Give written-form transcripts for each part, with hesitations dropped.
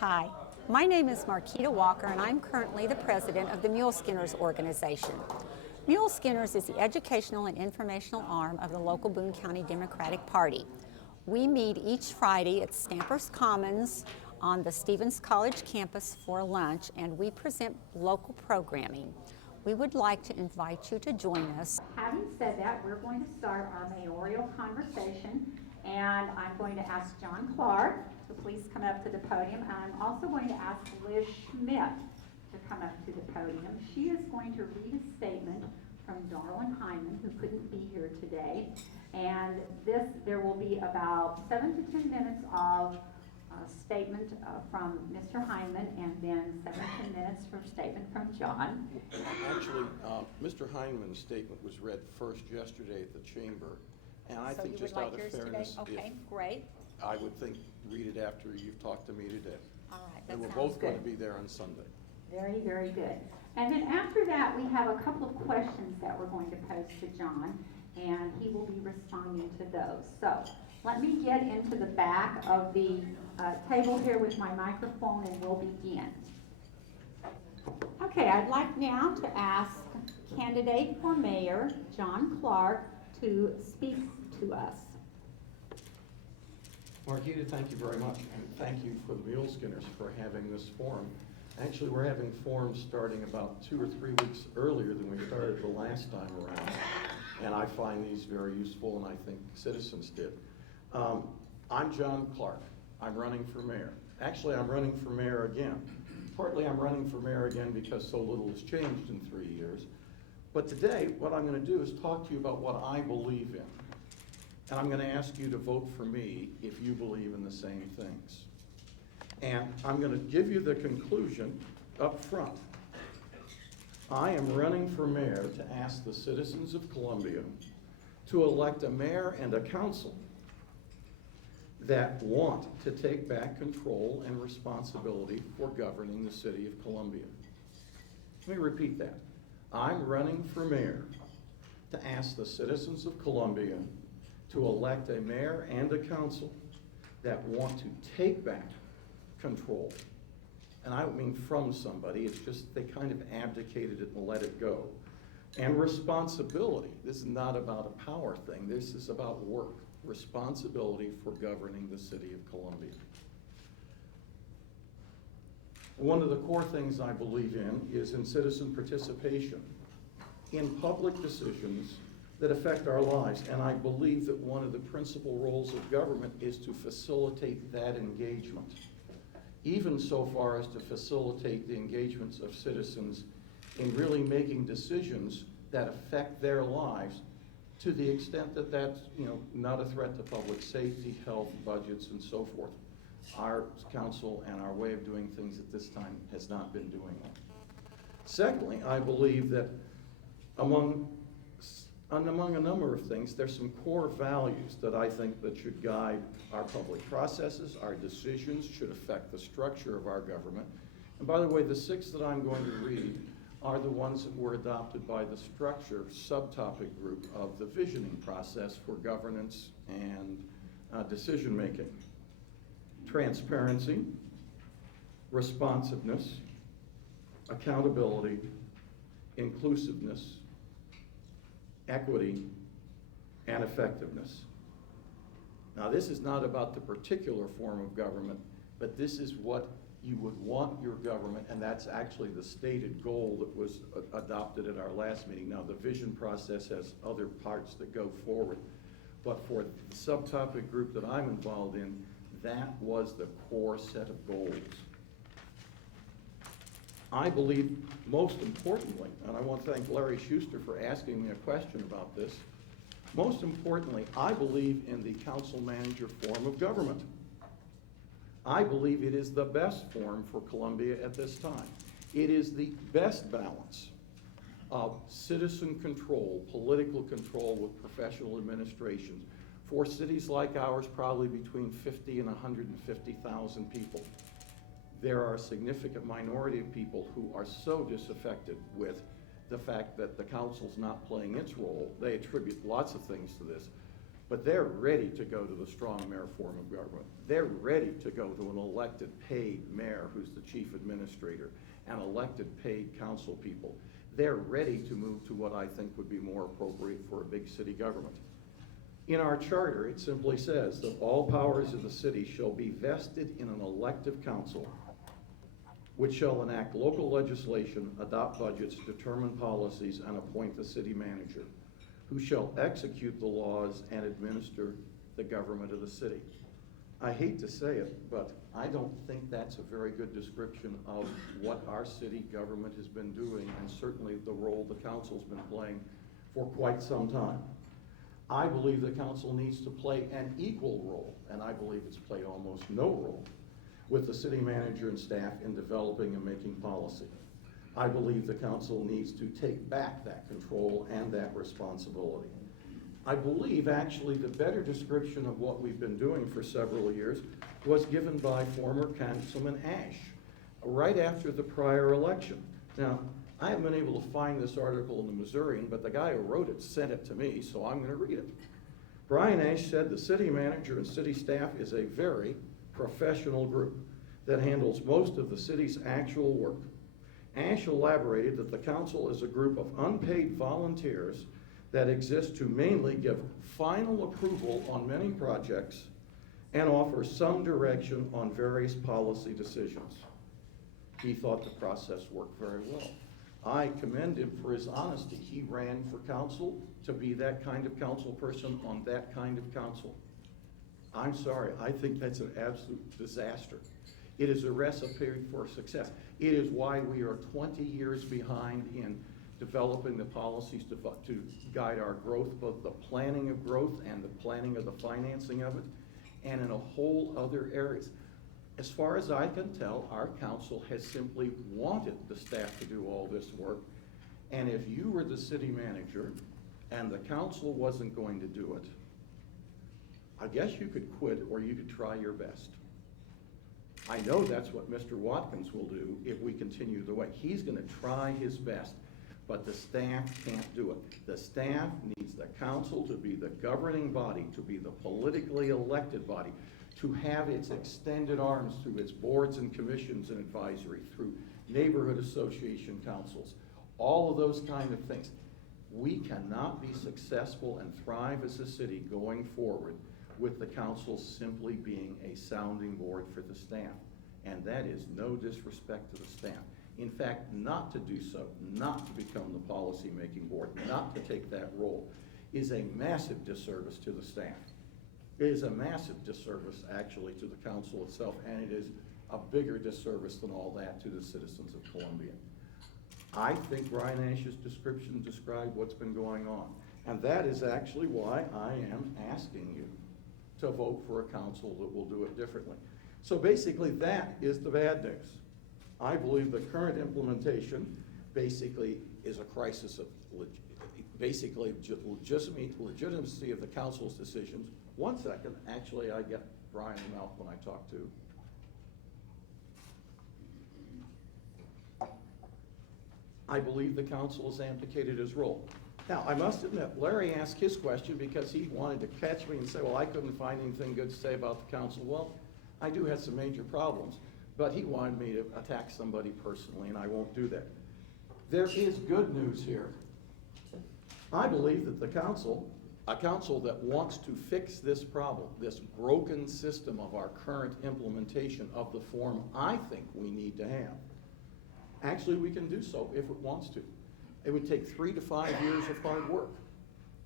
Hi, my name is Marquita Walker and I'm currently the president of the Mule Skinners organization. Mule Skinners is the educational and informational arm of the local Boone County Democratic Party. We meet each Friday at Stampers Commons on the Stevens College campus for lunch, and we present local programming. We would like to invite you to join us. Having said that, we're going to start our mayoral conversation, and I'm going to ask John Clark to please come up to the podium, and I'm also going to ask Liz Schmidt to come up to the podium. She is going to read a statement from Darlin Hyman, who couldn't be here today, and there will be about 7 to 10 minutes of statement from Mr. Hyman, and then 7 to 10 minutes for a statement from John. Actually, Mr. Hyman's statement was read first yesterday at the chamber, and I think just out of fairness, okay, great. I would think read it after you've talked to me today. All right, that and we're sounds both good. going to be there on Sunday. Very, very good. And then after that, we have a couple of questions that we're going to pose to John, and he will be responding to those. So let me get into the back of the table here with my microphone, and we'll begin. Okay, I'd like now to ask candidate for mayor, John Clark, to speak to us. Marquita, thank you very much, and thank you for the Mule Skinners for having this forum. Actually, we're having forums starting about 2 or 3 weeks earlier than we started the last time around, and I find these very useful, and I think citizens did. I'm John Clark. I'm running for mayor. Actually, I'm running for mayor again. Partly I'm running for mayor again because so little has changed in 3 years. But today, what I'm going to do is talk to you about what I believe in. And I'm going to ask you to vote for me if you believe in the same things. And I'm going to give you the conclusion up front. I am running for mayor to ask the citizens of Columbia to elect a mayor and a council that want to take back control and responsibility for governing the city of Columbia. Let me repeat that. I'm running for mayor to ask the citizens of Columbia to elect a mayor and a council that want to take back control. And I don't mean from somebody, it's just they kind of abdicated it and let it go. And responsibility. This is not about a power thing, this is about work. Responsibility for governing the city of Columbia. One of the core things I believe in is in citizen participation in public decisions that affect our lives, and I believe that one of the principal roles of government is to facilitate that engagement, even so far as to facilitate the engagements of citizens in really making decisions that affect their lives to the extent that that's not a threat to public safety, health, budgets, and so forth. Our council and our way of doing things at this time has not been doing that. Secondly, I believe that among a number of things, there's some core values that I think that should guide our public processes, our decisions, should affect the structure of our government. And by the way, the 6 that I'm going to read are the ones that were adopted by the structure subtopic group of the visioning process for governance and decision-making. Transparency, responsiveness, accountability, inclusiveness, equity, and effectiveness. Now, this is not about the particular form of government, but this is what you would want your government, and that's actually the stated goal that was adopted at our last meeting. Now, the vision process has other parts that go forward, but for the subtopic group that I'm involved in, that was the core set of goals. I believe, most importantly, and I want to thank Larry Schuster for asking me a question about this, most importantly, I believe in the council manager form of government. I believe it is the best form for Columbia at this time. It is the best balance of citizen control, political control with professional administration for cities like ours, probably between 50 and 150,000 people. There are a significant minority of people who are so disaffected with the fact that the council's not playing its role. They attribute lots of things to this. But they're ready to go to the strong mayor form of government. They're ready to go to an elected paid mayor who's the chief administrator and elected paid council people. They're ready to move to what I think would be more appropriate for a big city government. In our charter, it simply says that all powers of the city shall be vested in an elective council, which shall enact local legislation, adopt budgets, determine policies, and appoint the city manager, who shall execute the laws and administer the government of the city. I hate to say it, but I don't think that's a very good description of what our city government has been doing, and certainly the role the council's been playing for quite some time. I believe the council needs to play an equal role, and I believe it's played almost no role, with the city manager and staff in developing and making policy. I believe the council needs to take back that control and that responsibility. I believe actually the better description of what we've been doing for several years was given by former Councilman Ash right after the prior election. Now, I haven't been able to find this article in the Missourian, but the guy who wrote it sent it to me, so I'm going to read it. Brian Ash said the city manager and city staff is a very professional group that handles most of the city's actual work. Ash elaborated that the council is a group of unpaid volunteers that exist to mainly give final approval on many projects and offer some direction on various policy decisions. He thought the process worked very well. I commend him for his honesty. He ran for council to be that kind of council person on that kind of council. I'm sorry, I think that's an absolute disaster. It is a recipe for success. It is why we are 20 years behind in developing the policies to guide our growth, both the planning of growth and the planning of the financing of it, and in a whole other areas. As far as I can tell, our council has simply wanted the staff to do all this work, and if you were the city manager and the council wasn't going to do it, I guess you could quit or you could try your best. I know that's what Mr. Watkins will do if we continue the way. He's going to try his best, but the staff can't do it. The staff needs the council to be the governing body, to be the politically elected body, to have its extended arms through its boards and commissions and advisory, through neighborhood association councils, all of those kind of things. We cannot be successful and thrive as a city going forward with the council simply being a sounding board for the staff. And that is no disrespect to the staff. In fact, not to do so, not to become the policy-making board, not to take that role, is a massive disservice to the staff. It is a massive disservice, actually, to the council itself, and it is a bigger disservice than all that to the citizens of Columbia. I think Brian Ash's description described what's been going on, and that is actually why I am asking you to vote for a council that will do it differently. So basically, that is the bad news. I believe the current implementation basically is a crisis of legitimacy of the council's decisions. One second, actually, I get Brian's mouth when I talk to. I believe the council has abdicated his role. Now, I must admit, Larry asked his question because he wanted to catch me and say, well, I couldn't find anything good to say about the council. Well, I do have some major problems, but he wanted me to attack somebody personally, and I won't do that. There is good news here. I believe that the council, a council that wants to fix this problem, this broken system of our current implementation of the form I think we need to have, actually we can do so if it wants to. It would take 3 to 5 years of hard work.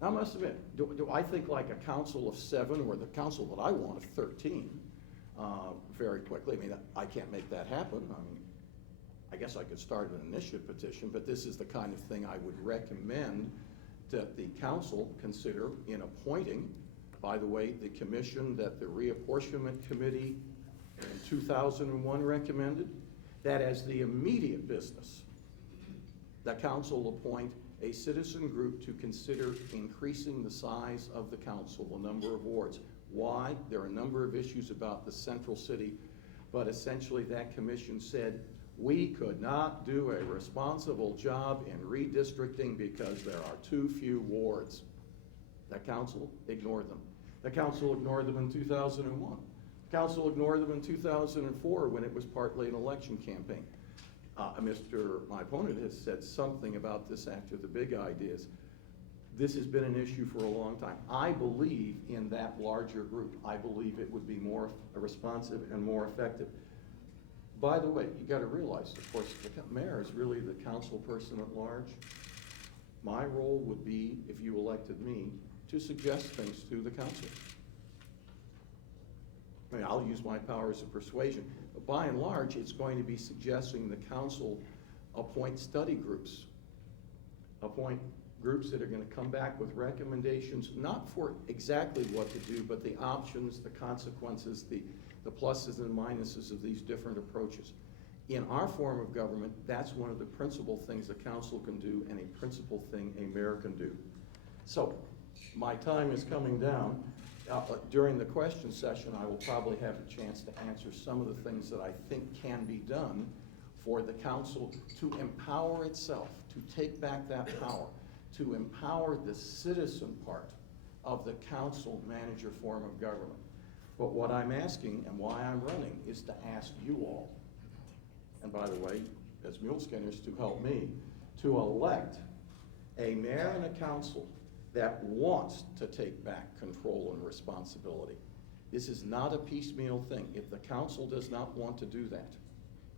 Now, I must admit, do I think like a council of 7 or the council that I want of 13 very quickly? I mean, I can't make that happen. I mean, I guess I could start an initiative petition, but this is the kind of thing I would recommend that the council consider in appointing. By the way, the commission that the reapportionment committee in 2001 recommended, that as the immediate business, the council appoint a citizen group to consider increasing the size of the council, the number of wards. Why? There are a number of issues about the central city, but essentially that commission said we could not do a responsible job in redistricting because there are too few wards. That council ignored them. The council ignored them in 2001. The council ignored them in 2004 when it was partly an election campaign. My opponent has said something about this after the big ideas. This has been an issue for a long time. I believe in that larger group. I believe it would be more responsive and more effective. By the way, you gotta realize, of course, the mayor is really the council person at large. My role would be, if you elected me, to suggest things to the council. I mean, I'll use my powers of persuasion, but by and large, it's going to be suggesting the council appoint study groups, appoint groups that are going to come back with recommendations, not for exactly what to do, but the options, the consequences, the pluses and minuses of these different approaches. In our form of government, that's one of the principal things the council can do and a principal thing a mayor can do. So, my time is coming down. During the question session, I will probably have a chance to answer some of the things that I think can be done for the council to empower itself, to take back that power, to empower the citizen part of the council manager form of government. But what I'm asking and why I'm running is to ask you all, and by the way, as mule skinners, to help me, to elect a mayor and a council that wants to take back control and responsibility. This is not a piecemeal thing. If the council does not want to do that,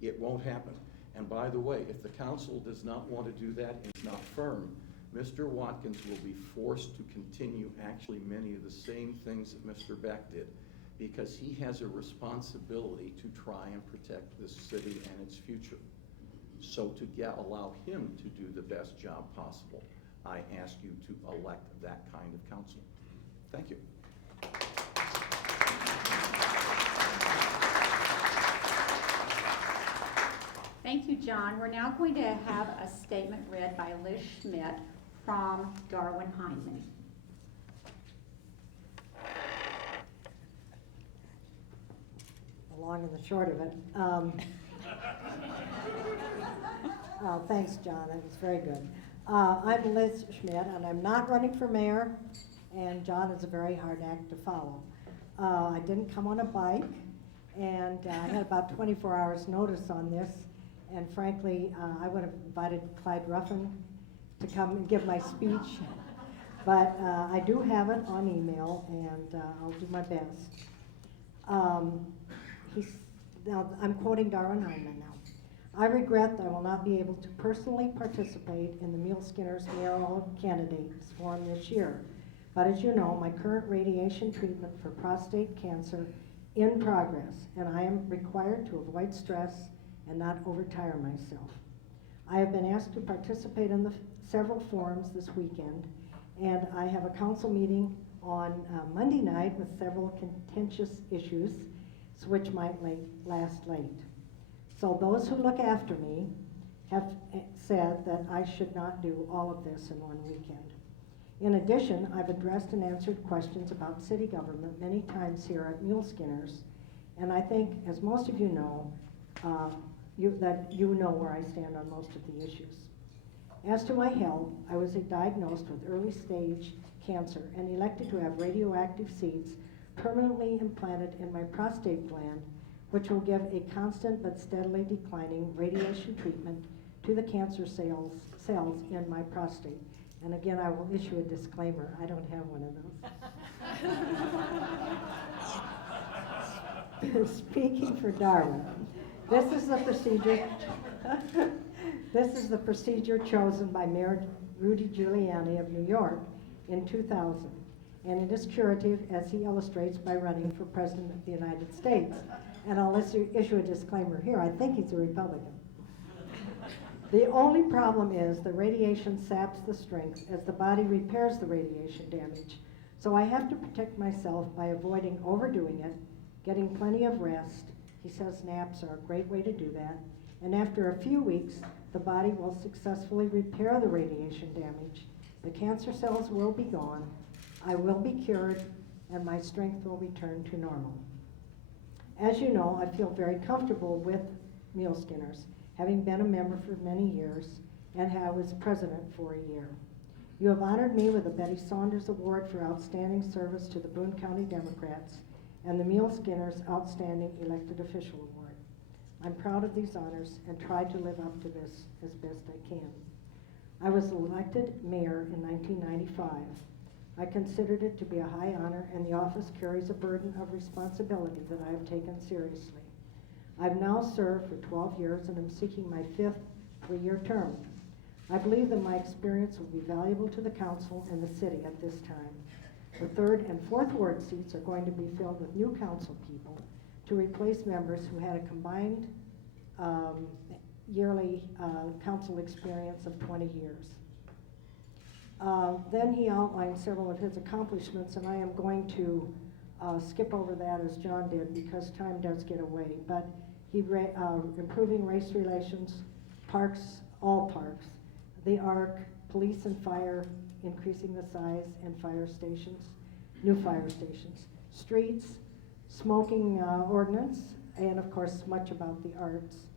it won't happen. And by the way, if the council does not want to do that and is not firm, Mr. Watkins will be forced to continue actually many of the same things that Mr. Beck did, because he has a responsibility to try and protect this city and its future. So to allow him to do the best job possible, I ask you to elect that kind of council. Thank you. Thank you, John. We're now going to have a statement read by Liz Schmidt from Darwin Heinman. The long and the short of it. Thanks, John. That was very good. I'm Liz Schmidt, and I'm not running for mayor, and John is a very hard act to follow. I didn't come on a bike, and I had about 24 hours notice on this, and frankly, I would have invited Clyde Ruffin to come and give my speech, but I do have it on email, and I'll do my best. Now, I'm quoting Darwin Heinman now. I regret that I will not be able to personally participate in the Mule Skinners mayoral candidates forum this year. But as you know, my current radiation treatment for prostate cancer in progress, and I am required to avoid stress and not overtire myself. I have been asked to participate in the several forums this weekend, and I have a council meeting on Monday night with several contentious issues, which might last late. So those who look after me have said that I should not do all of this in one weekend. In addition, I've addressed and answered questions about city government many times here at Mule Skinners, and I think, as most of you know, that you know where I stand on most of the issues. As to my health, I was diagnosed with early stage cancer and elected to have radioactive seeds permanently implanted in my prostate gland, which will give a constant but steadily declining radiation treatment to the cancer cells in my prostate. And again, I will issue a disclaimer, I don't have one of those. Speaking for Darwin, this is the procedure this is the procedure chosen by Mayor Rudy Giuliani of New York in 2000. And it is curative, as he illustrates, by running for President of the United States. And I'll issue a disclaimer here, I think he's a Republican. The only problem is the radiation saps the strength as the body repairs the radiation damage. So I have to protect myself by avoiding overdoing it, getting plenty of rest. He says naps are a great way to do that. And after a few weeks, the body will successfully repair the radiation damage. The cancer cells will be gone, I will be cured, and my strength will return to normal. As you know, I feel very comfortable with Mule Skinners, having been a member for many years, and I was president for a year. You have honored me with the Betty Saunders Award for Outstanding Service to the Boone County Democrats and the Mule Skinners Outstanding Elected Official Award. I'm proud of these honors and try to live up to this as best I can. I was elected mayor in 1995. I considered it to be a high honor, and the office carries a burden of responsibility that I have taken seriously. I've now served for 12 years and am seeking my 5th three-year term. I believe that my experience will be valuable to the council and the city at this time. The 3rd and 4th ward seats are going to be filled with new council people to replace members who had a combined yearly council experience of 20 years. Then he outlined several of his accomplishments, and I am going to skip over that as John did because time does get away. But he improving race relations, parks, all parks, the ARC, police and fire, increasing the size and fire stations, new fire stations, streets, smoking ordinance, and of course much about the arts.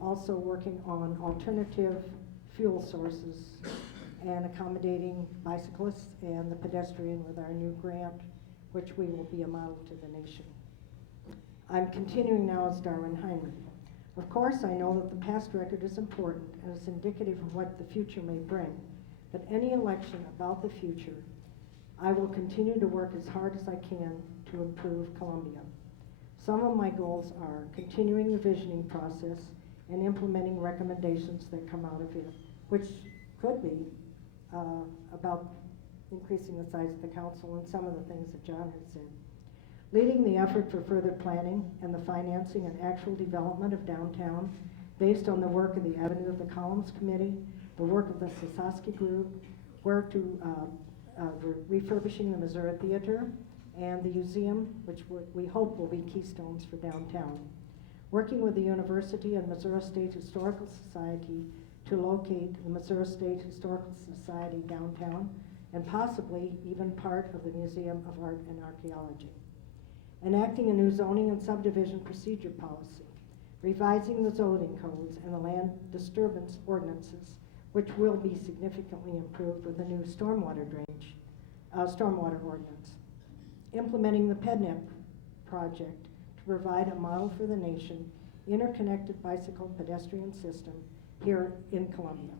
Also working on alternative fuel sources and accommodating bicyclists and the pedestrian with our new grant, which we will be a model to the nation. I'm continuing now as Darwin Hyman. Of course, I know that the past record is important and is indicative of what the future may bring, but any election about the future, I will continue to work as hard as I can to improve Columbia. Some of my goals are continuing the visioning process and implementing recommendations that come out of it, which could be about increasing the size of the council and some of the things that John had said. Leading the effort for further planning and the financing and actual development of downtown based on the work of the Avenue of the Columns Committee, the work of the Sosowski Group, we're refurbishing the Missouri Theater and the museum, which we hope will be keystones for downtown. Working with the university and Missouri State Historical Society to locate the Missouri State Historical Society downtown and possibly even part of the Museum of Art and Archaeology. Enacting a new zoning and subdivision procedure policy, revising the zoning codes and the land disturbance ordinances, which will be significantly improved with the new stormwater ordinance. Implementing the PEDNET project to provide a model for the nation, interconnected bicycle pedestrian system here in Columbia.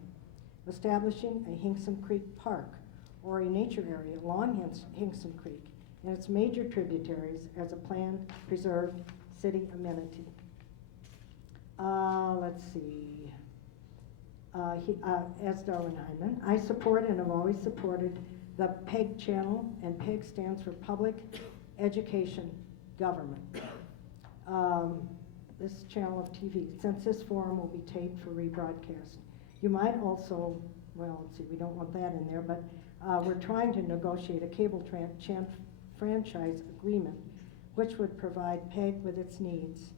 Establishing a Hinkson Creek Park, or a nature area along Hinkson Creek and its major tributaries as a planned preserved city amenity. Let's see. As Darwin Hyman, I support and have always supported the PEG channel, and PEG stands for Public Education Government. This channel of TV, since this forum will be taped for rebroadcast. You might also, well, let's see, we don't want that in there, but we're trying to negotiate a cable franchise agreement, which would provide PEG with its needs,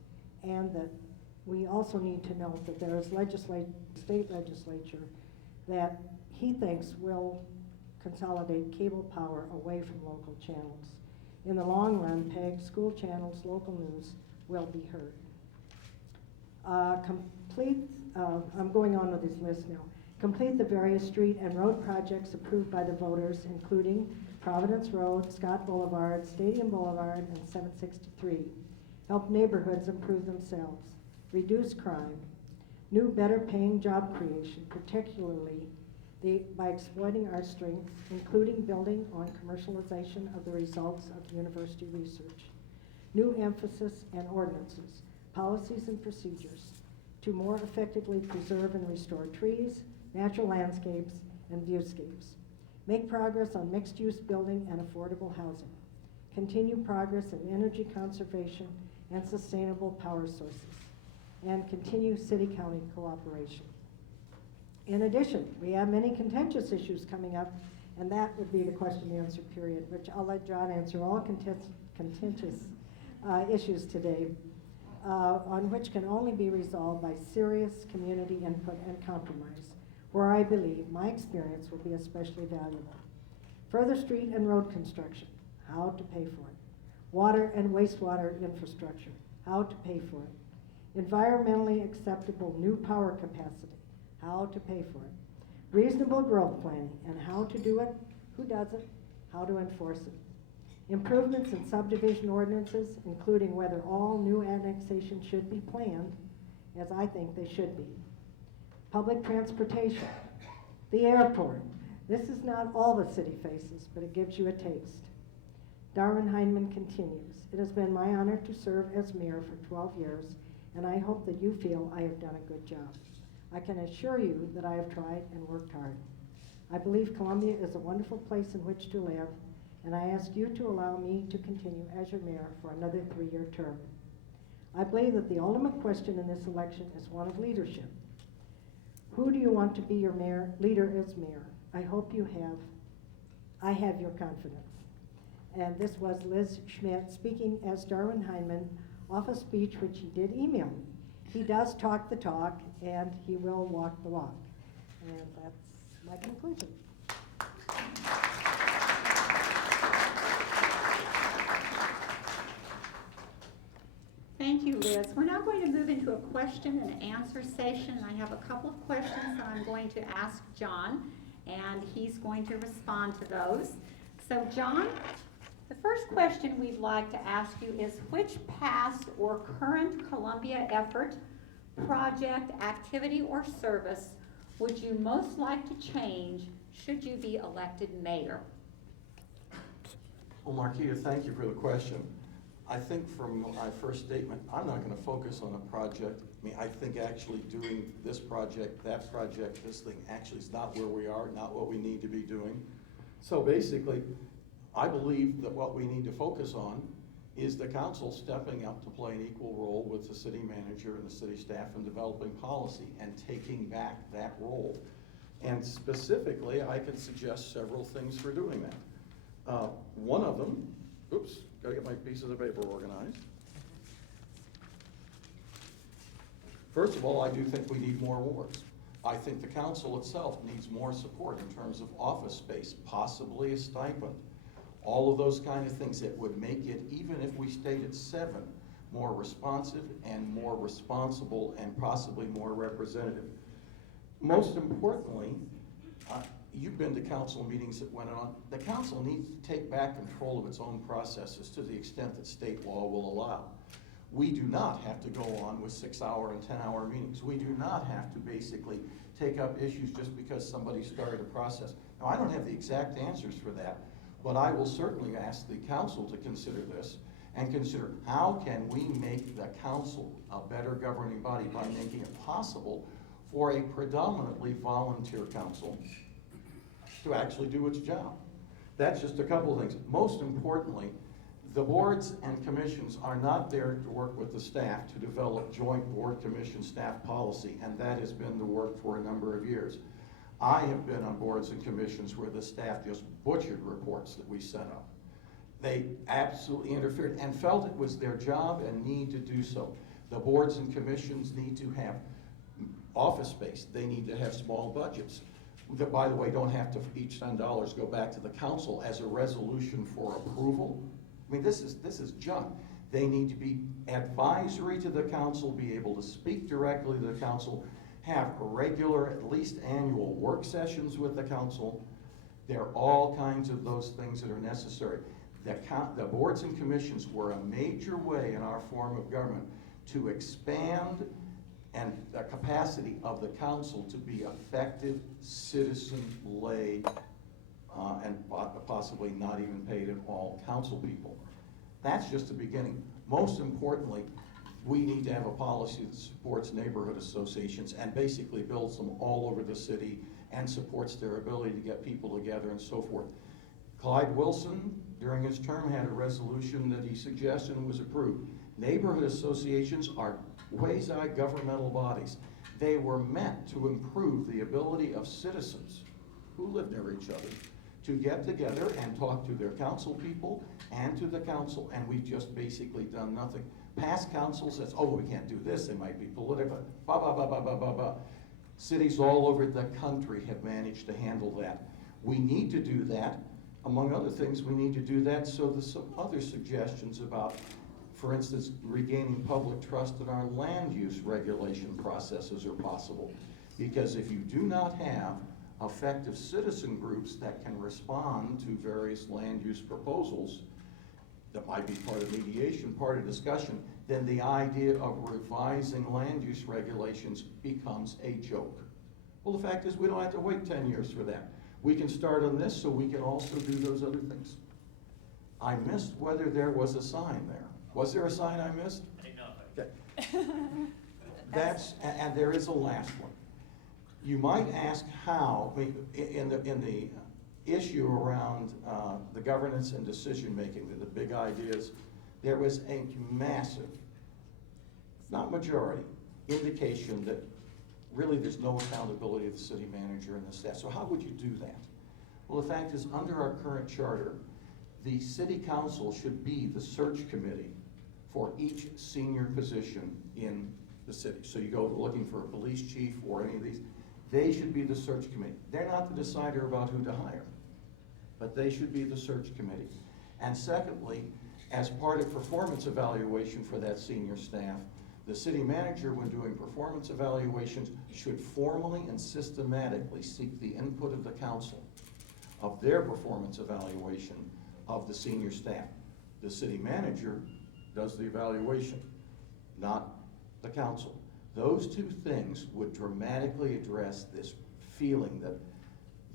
and that we also need to note that there is state legislature that he thinks will consolidate cable power away from local channels. In the long run, PEG, school channels, local news will be heard. I'm going on with this list now. Complete the various street and road projects approved by the voters, including Providence Road, Scott Boulevard, Stadium Boulevard, and 763. Help neighborhoods improve themselves. Reduce crime. New, better paying job creation, particularly by exploiting our strengths, including building on commercialization of the results of university research. New emphasis and ordinances, policies and procedures to more effectively preserve and restore trees, natural landscapes, and viewscapes. Make progress on mixed-use building and affordable housing. Continue progress in energy conservation and sustainable power sources. And continue city-county cooperation. In addition, we have many contentious issues coming up, and that would be the question and answer period, which I'll let John answer all contentious issues today, on which can only be resolved by serious community input and compromise, where I believe my experience will be especially valuable. Further street and road construction, how to pay for it. Water and wastewater infrastructure, how to pay for it. Environmentally acceptable new power capacity, how to pay for it. reasonable growth planning, and how to do it, who does it, how to enforce it. Improvements in subdivision ordinances, including whether all new annexations should be planned, as I think they should be. Public transportation, the airport. This is not all the city faces, but it gives you a taste. Darwin Heinman continues, it has been my honor to serve as mayor for 12 years, and I hope that you feel I have done a good job. I can assure you that I have tried and worked hard. I believe Columbia is a wonderful place in which to live, and I ask you to allow me to continue as your mayor for another 3-year term. I believe that the ultimate question in this election is one of leadership. Who do you want to be your leader as mayor? I hope I have your confidence. And this was Liz Schmidt speaking as Darwin Heinman off a speech which he did email me. He does talk the talk, and he will walk the walk. And that's my conclusion. Thank you, Liz. We're now going to move into a question and answer session. I have a couple of questions that I'm going to ask John, and he's going to respond to those. So, John, the first question we'd like to ask you is, which past or current Columbia effort, project, activity, or service would you most like to change should you be elected mayor? Well, Marquita, thank you for the question. I think from my first statement, I'm not going to focus on a project. I mean, I think actually doing this project, that project, this thing actually is not where we are, not what we need to be doing. So basically, I believe that what we need to focus on is the council stepping up to play an equal role with the city manager and the city staff in developing policy and taking back that role. And specifically, I can suggest several things for doing that. One of them, oops, gotta get my pieces of paper organized. First of all, I do think we need more wards. I think the council itself needs more support in terms of office space, possibly a stipend. All of those kind of things that would make it, even if we stayed at 7, more responsive and more responsible and possibly more representative. Most importantly, you've been to council meetings that went on. The council needs to take back control of its own processes to the extent that state law will allow. We do not have to go on with 6-hour and 10-hour meetings. We do not have to basically take up issues just because somebody started a process. Now, I don't have the exact answers for that, but I will certainly ask the council to consider this and consider how can we make the council a better governing body by making it possible for a predominantly volunteer council to actually do its job. That's just a couple of things. Most importantly, the boards and commissions are not there to work with the staff to develop joint board commission staff policy, and that has been the work for a number of years. I have been on boards and commissions where the staff just butchered reports that we sent up. They absolutely interfered and felt it was their job and need to do so. The boards and commissions need to have office space. They need to have small budgets that, by the way, don't have to each $10 go back to the council as a resolution for approval. I mean, this is junk. They need to be advisory to the council, be able to speak directly to the council, have regular, at least annual work sessions with the council. There are all kinds of those things that are necessary. The boards and commissions were a major way in our form of government to expand and the capacity of the council to be effective, citizen-led, and possibly not even paid at all council people. That's just the beginning. Most importantly, we need to have a policy that supports neighborhood associations and basically builds them all over the city and supports their ability to get people together and so forth. Clyde Wilson, during his term, had a resolution that he suggested and was approved. Neighborhood associations are quasi-governmental bodies. They were meant to improve the ability of citizens who live near each other to get together and talk to their council people and to the council, and we've just basically done nothing. Past council says, oh, we can't do this, they might be political, blah, blah, blah, blah, blah, blah, blah. Cities all over the country have managed to handle that. We need to do that. Among other things, we need to do that so there's some other suggestions about, for instance, regaining public trust in our land use regulation processes are possible. Because if you do not have effective citizen groups that can respond to various land use proposals that might be part of mediation, part of discussion, then the idea of revising land use regulations becomes a joke. Well, the fact is, we don't have to wait 10 years for that. We can start on this so we can also do those other things. I missed whether there was a sign there. Was there a sign I missed? I didn't know. Okay. And there is a last one. You might ask how, I mean, in the issue around the governance and decision-making, the big ideas, there was a massive, not majority, indication that really there's no accountability of the city manager and the staff. So how would you do that? Well, the fact is, under our current charter, the city council should be the search committee for each senior position in the city. So you go looking for a police chief or any of these, they should be the search committee. They're not the decider about who to hire, but they should be the search committee. And secondly, as part of performance evaluation for that senior staff, the city manager, when doing performance evaluations, should formally and systematically seek the input of the council of their performance evaluation of the senior staff. The city manager does the evaluation, not the council. Those two things would dramatically address this feeling that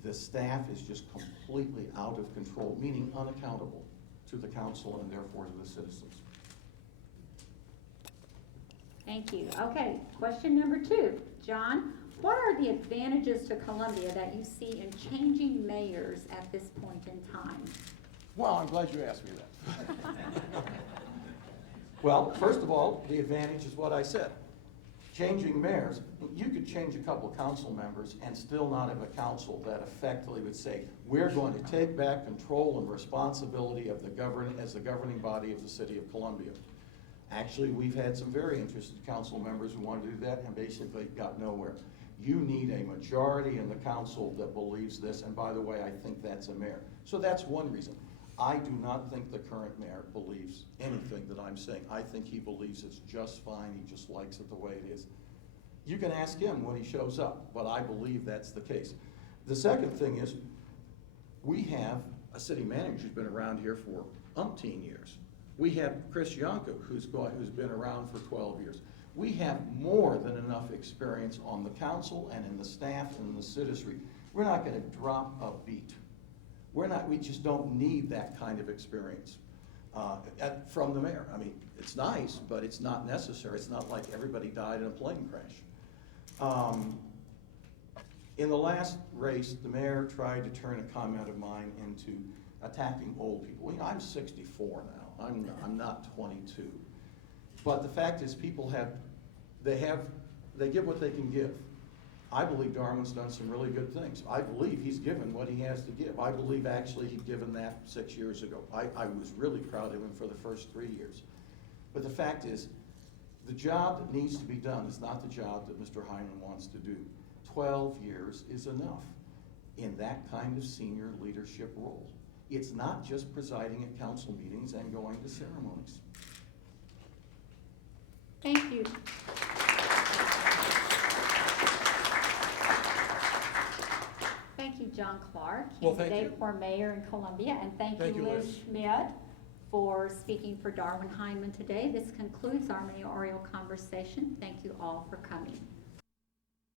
the staff is just completely out of control, meaning unaccountable to the council and therefore to the citizens. Thank you. Okay, question number 2. John, what are the advantages to Columbia that you see in changing mayors at this point in time? Well, I'm glad you asked me that. Well, first of all, the advantage is what I said. Changing mayors, you could change a couple of council members and still not have a council that effectively would say, we're going to take back control and responsibility of the governing body of the city of Columbia. Actually, we've had some very interested council members who want to do that and basically got nowhere. You need a majority in the council that believes this, and by the way, I think that's a mayor. So that's one reason. I do not think the current mayor believes anything that I'm saying. I think he believes it's just fine, he just likes it the way it is. You can ask him when he shows up, but I believe that's the case. The second thing is, we have a city manager who's been around here for umpteen years. We have Chris Yonko, who's been around for 12 years. We have more than enough experience on the council and in the staff and in the citizenry. We're not going to drop a beat. We just don't need that kind of experience from the mayor. I mean, it's nice, but it's not necessary. It's not like everybody died in a plane crash. In the last race, the mayor tried to turn a comment of mine into attacking old people. You know, I'm 64 now. I'm not 22. But the fact is, people they give what they can give. I believe Darwin's done some really good things. I believe he's given what he has to give. I believe actually he'd given that 6 years ago. I was really proud of him for the first 3 years. But the fact is, the job that needs to be done is not the job that Mr. Hyman wants to do. 12 years is enough in that kind of senior leadership role. It's not just presiding at council meetings and going to ceremonies. Thank you. Thank you, John Clark, Well, thank candidate you. for mayor in Columbia, and thank Thank you, you, Liz Liz. Schmidt, for speaking for Darwin Hyman today. This concludes our mayoral conversation. Thank you all for coming.